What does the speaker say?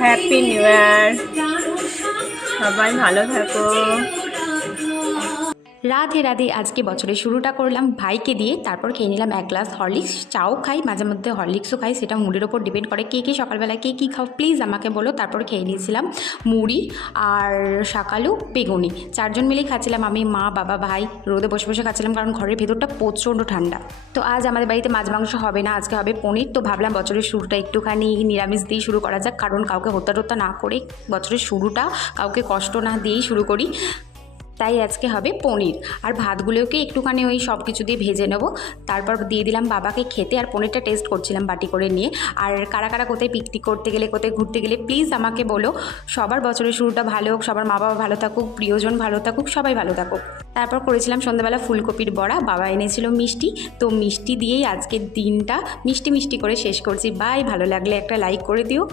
Happy new year, সবাই ভালো থাকো। রাধে রাধে। আজকে বছরের শুরুটা করলাম ভাইকে দিয়ে, তারপর খেয়ে নিলাম এক গ্লাস হরলিক্স। চাও খাই মাঝে মধ্যে, হরলিক্সও খাই, সেটা মুড়ির ওপর ডিপেন্ড করে কে কে সকালবেলায় কে কী খাও প্লিজ আমাকে বলো। তারপর খেয়ে নিয়েছিলাম মুড়ি আর শাকালু বেগুনি, চারজন মিলেই খাচ্ছিলাম, আমি মা বাবা ভাই। রোদে বসে বসে খাচ্ছিলাম কারণ ঘরের ভেতরটা প্রচণ্ড ঠান্ডা। তো আজ আমাদের বাড়িতে মাছ মাংস হবে না, আজকে হবে পনির। তো ভাবলাম বছরের শুরুটা একটুখানি নিরামিষ দিয়ে শুরু করা যাক, কারণ কাউকে হত্যা টত্যা না করে বছরের শুরুটা কাউকে কষ্ট না দিয়েই শুরু করি। তাই আজকে হবে পনির। আর ভাতগুলোকে একটুখানি ওই সব কিছু দিয়ে ভেজে নেব, তারপর দিয়ে দিলাম বাবাকে খেতে। আর পনিরটা টেস্ট করছিলাম বাটি করে নিয়ে। আর কারা কারা কোথায় পিকনিক করতে গেলে, কোথায় ঘুরতে গেলে প্লিজ আমাকে বলো। সবার বছরের শুরুটা ভালো হোক, সবার মা বাবা ভালো থাকুক, প্রিয়জন ভালো থাকুক, সবাই ভালো থাকুক। তারপর করেছিলাম সন্ধ্যাবেলা ফুলকপির বড়া, বাবা এনেছিল মিষ্টি, তো মিষ্টি দিয়েই আজকের দিনটা মিষ্টি মিষ্টি করে শেষ করছি। বাই, ভালো লাগলে একটা লাইক করে দিও।